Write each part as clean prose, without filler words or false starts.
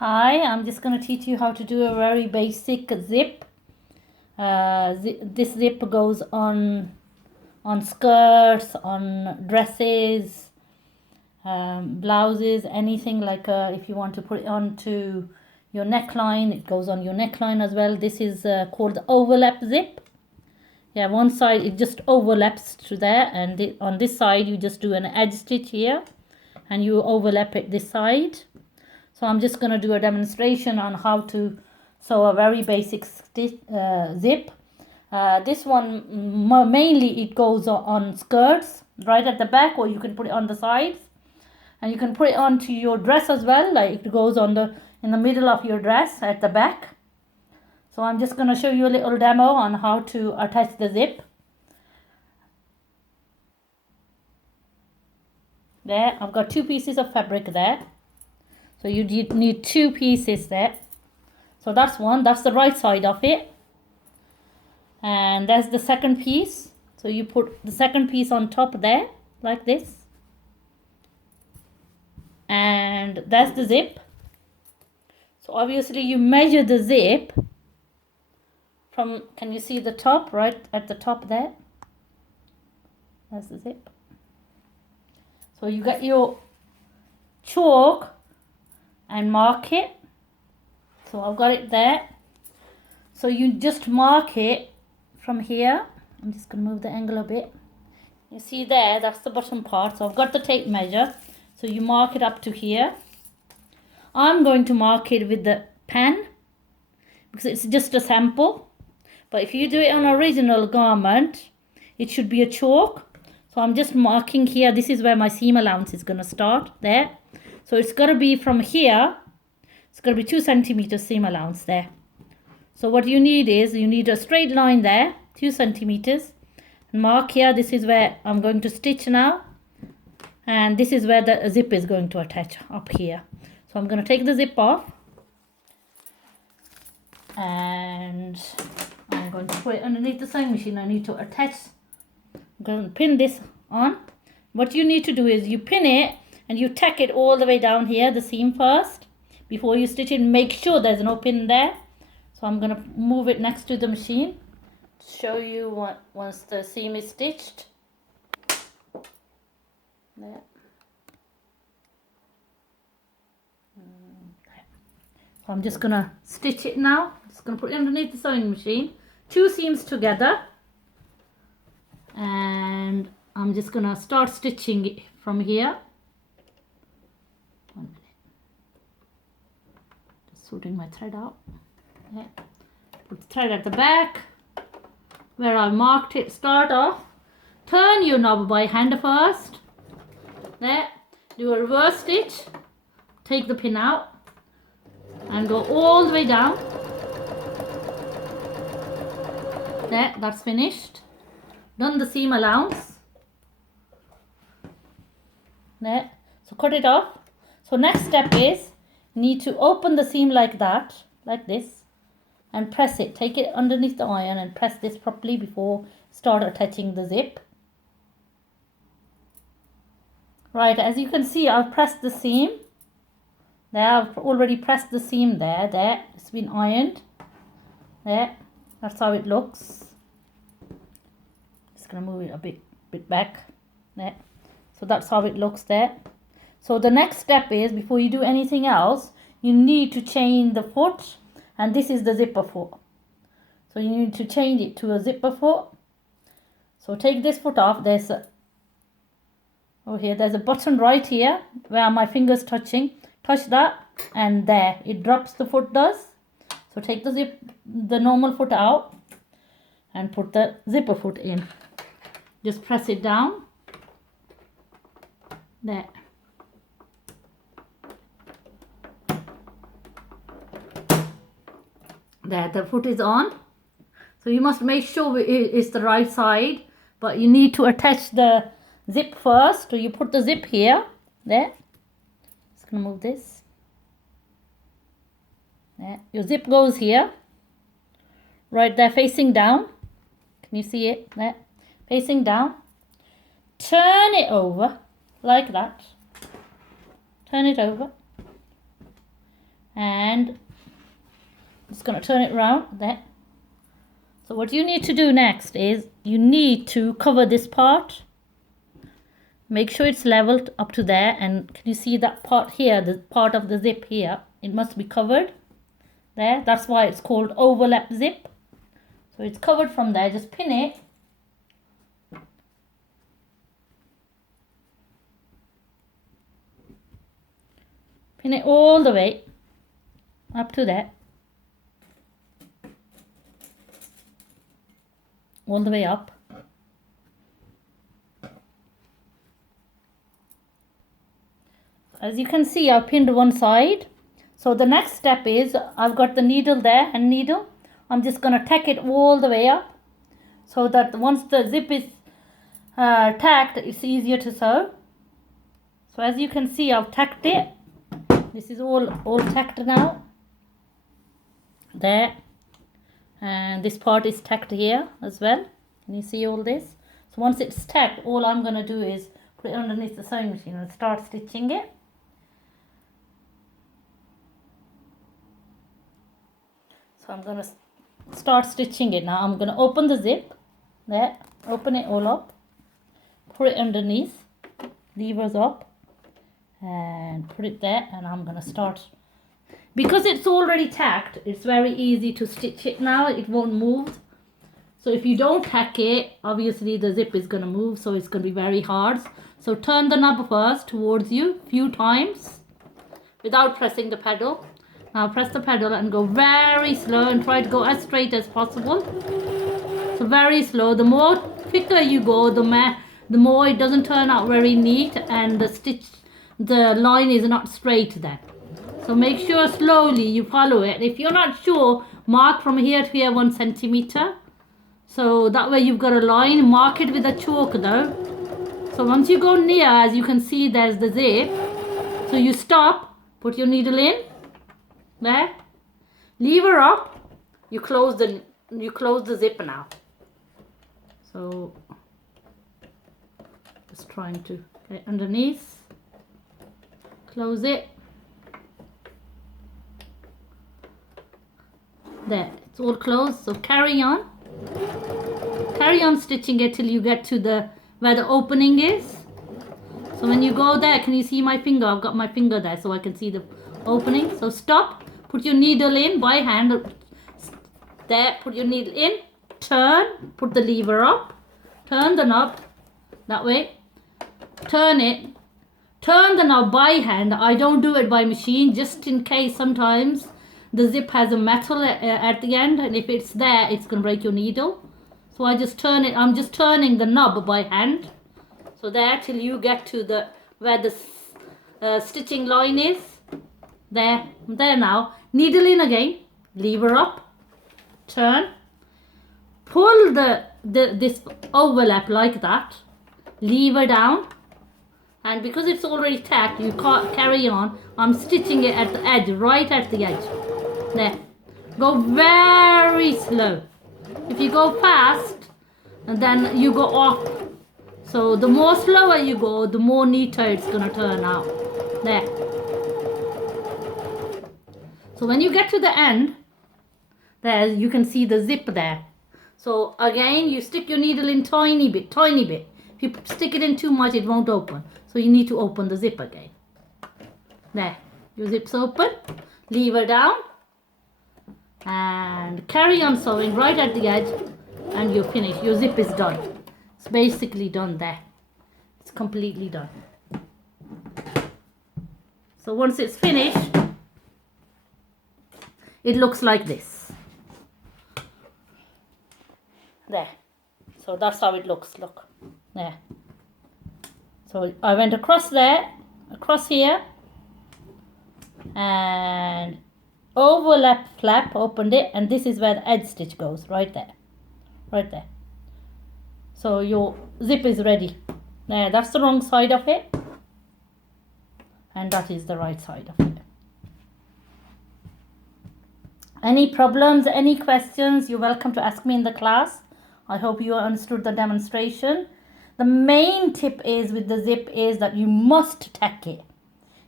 Hi, I'm just going to teach you how to do a very basic zip. This zip goes on skirts, on dresses, blouses, anything like if you want to put it onto your neckline, it goes on your neckline as well. This is called the overlap zip. Yeah, one side it just overlaps to there, and on this side you just do an edge stitch here and you overlap it this side. So I'm just going to do a demonstration on how to sew a very basic zip. This one mainly it goes on skirts right at the back, or you can put it on the sides, and you can put it onto your dress as well, like it goes on in the middle of your dress at the back. So I'm just going to show you a little demo on how to attach the zip. There, I've got 2 pieces of fabric there. So you need 2 pieces there. So that's one, that's the right side of it. And that's the second piece. So you put the second piece on top there, like this. And that's the zip. So obviously you measure the zip from, can you see the top, right at the top there? That's the zip. So you get your chalk and mark it. So I've got it there. So you just mark it from here. I'm just going to move the angle a bit. You see there, that's the bottom part. So I've got the tape measure. So you mark it up to here. I'm going to mark it with the pen because it's just a sample. But if you do it on an original garment, it should be a chalk. So I'm just marking here. This is where my seam allowance is going to start there. So it's got to be from here. It's got to be 2 centimeters seam allowance there. So what you need is, you need a straight line there, 2 centimeters. And mark here, this is where I'm going to stitch now. And this is where the zip is going to attach up here. So I'm going to take the zip off. And I'm going to put it underneath the sewing machine. I need to attach, I'm going to pin this on. What you need to do is you pin it and you tack it all the way down here, the seam first. Before you stitch it, make sure there's no pin there. So I'm going to move it next to the machine to show you once the seam is stitched. There. So I'm just going to stitch it now. Just going to put it underneath the sewing machine. 2 seams together. And I'm just going to start stitching it from here. 1 minute. Just sorting my thread out. Yeah. Put the thread at the back where I marked it. Start off. Turn your knob by hand first. There. Do a reverse stitch. Take the pin out. And go all the way down. There. That's finished. Done the seam allowance. There. So cut it off. So next step is, you need to open the seam like that, like this, and press it. Take it underneath the iron and press this properly before start attaching the zip. Right, as you can see, I've pressed the seam. There, I've already pressed the seam there. There, it's been ironed. There, that's how it looks. Just gonna move it a bit back. There. So that's how it looks there. So the next step is, before you do anything else, you need to chain the foot, and this is the zipper foot. So you need to change it to a zipper foot. So take this foot off. Over here, there's a button right here where my fingers touching. Touch that, and there it drops. The foot does. So take the normal foot out and put the zipper foot in. Just press it down. There. There, the foot is on. So you must make sure it's the right side, but you need to attach the zip first. So you put the zip here. There. Just gonna move this. There. Your zip goes here. Right there, facing down. Can you see it? There. Facing down. Turn it over like that. Turn it over. and I'm just going to turn it around there. So what you need to do next is you need to cover this part. Make sure it's leveled up to there, and can you see that part here, the part of the zip here? It must be covered there. That's why it's called overlap zip. So it's covered from there. Just pin it. Pin it all the way up to there. All the way up. As you can see, I've pinned one side. So the next step is I've got the needle there, and needle. I'm just going to tack it all the way up so that once the zip is tacked, it's easier to sew. So as you can see, I've tacked it. This is all tacked now. There. And this part is tacked here as well. Can you see all this? So once it's tacked, all I'm going to do is put it underneath the sewing machine and start stitching it. So I'm going to start stitching it now. I'm going to open the zip there, open it all up, put it underneath, levers up, and put it there, and I'm going to start. Because it's already tacked, it's very easy to stitch it now. It won't move. So if you don't tack it, obviously the zip is going to move, so it's going to be very hard. So turn the knob first towards you a few times without pressing the pedal. Now press the pedal and go very slow and try to go as straight as possible. So very slow. The more quicker you go, the more it doesn't turn out very neat, and the line is not straight then. So make sure slowly you follow it. If you're not sure, mark from here to here 1 centimeter. So that way you've got a line. Mark it with a chalk though. So once you go near, as you can see, there's the zip. So you stop, put your needle in. There, lever up, you close the zip now. So just trying to get underneath, close it. There, it's all closed. So carry on stitching it till you get to where the opening is. So when you go there, can you see my finger? I've got my finger there so I can see the opening. So stop. Put your needle in by hand. There, put your needle in. Turn. Put the lever up. Turn the knob. That way. Turn it. Turn the knob by hand. I don't do it by machine, just in case sometimes the zip has a metal at the end, and if it's there, it's going to break your needle. So I just turn it. I'm just turning the knob by hand. So there till you get to where the stitching line is. There now. Needle in again, lever up, turn, pull this overlap like that, lever down, and because it's already tacked, you can't carry on. I'm stitching it at the edge, right at the edge. There. Go very slow. If you go fast, and then you go off. So the more slower you go, the more neater it's going to turn out. There. So when you get to the end, there you can see the zip there. So again, you stick your needle in tiny bit. If you stick it in too much, it won't open. So you need to open the zip again. There, your zip's open. Lever down. And carry on sewing right at the edge. And you're finished. Your zip is done. It's basically done there. It's completely done. So once it's finished, it looks like this. There. So that's how it looks. Look. There. So I went across there, across here, and overlap flap, opened it, and this is where the edge stitch goes, right there. Right there. So your zip is ready. There, that's the wrong side of it. And that is the right side of it. Any problems, any questions, you're welcome to ask me in the class. I hope you understood the demonstration. The main tip is with the zip is that you must tack it.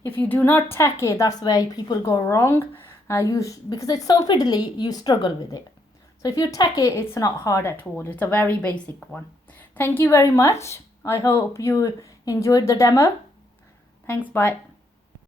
If you do not tack it, that's where people go wrong. Because it's so fiddly, you struggle with it. So if you tack it, it's not hard at all. It's a very basic one. Thank you very much. I hope you enjoyed the demo. Thanks, bye.